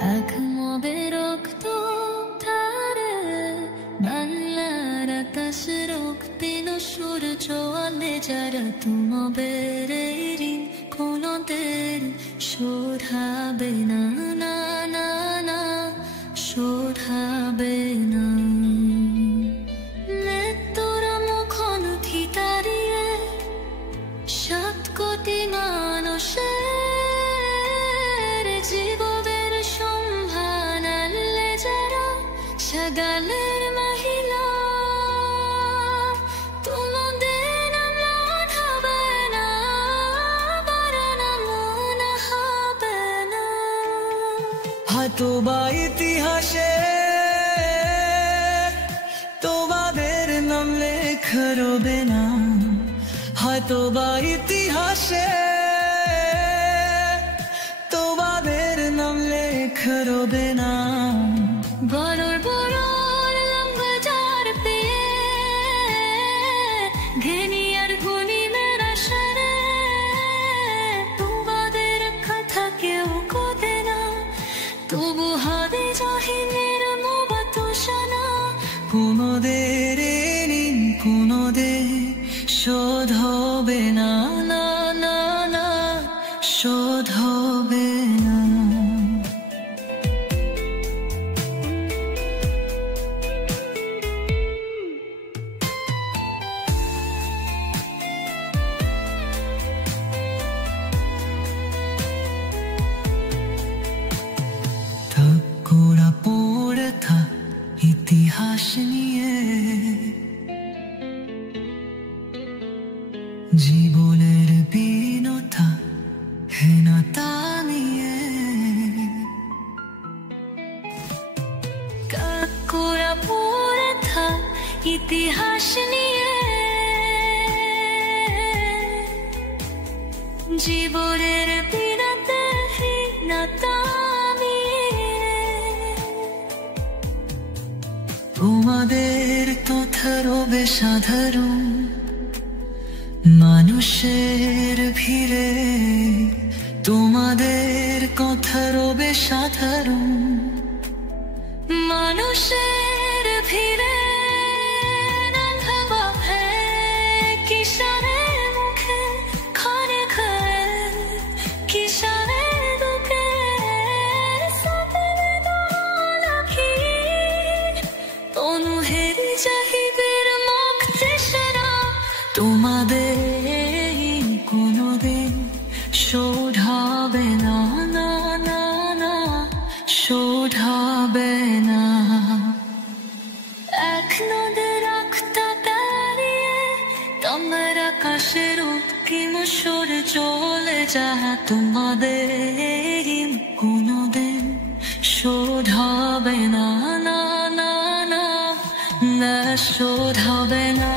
এক মবেরক্ত ধারে বাংলার আকাশ রক্তিন সূর্য আলে যারা তোমাদের ঋণ কোনদের শোধ হবে না, না না না শোধ হবে না। তোরা মুখন থিতারিয়ে ৭ কোটি মানুষের জীবনের সম্ভান আনলে যারা সাগালের মহিলা তোমাদের নাম হবে না, বারানা মনে হবে না। হয়তো বা ইতিহাসে তোমাদের নাম লেখা রবে না, হয়তো বা ইতিহাসে তোমাদের নাম লেখা রবে না। বড়র বড়র লম্বা যার পেয়ে ঘেনি আর গুনি মেরা সারে তোমাদের কথা কেউ কোদে না, তবু হবে জাহিনের মুবাতুসানা। কোনদের ঋণ কোনদের শোধ হবে না, না না না শোধ হবে না। থাকুরা পড়ে থাক ইতিহাস নিয়ে, জীবনের বিনতা হেনতা নিয়ে। কাকুরা পড়ে থাক ইতিহাস নিয়ে, জীবনের বিনাতে হীনতা নিয়ে। তোমাদের তথা রবে সাধারণ মানুষের ভিড়ে, তোমাদের কথা রবে সাধারণ মানুষের ভিড়ে। কিসারে মুখে খানে খায় কিসারে দুঃখে অনুহের চাহিবের মুক্তি সেরা। তোমাদের কোনদিন শোধ হবে না, না না না শোধ হবে না। এক নদের আখতা দাঁড়িয়ে তোমার আকাশের উৎকিম সরে চলে যাহা তোমাদের কোনদিন শোধ হবে না, না না না না শোধ হবে না।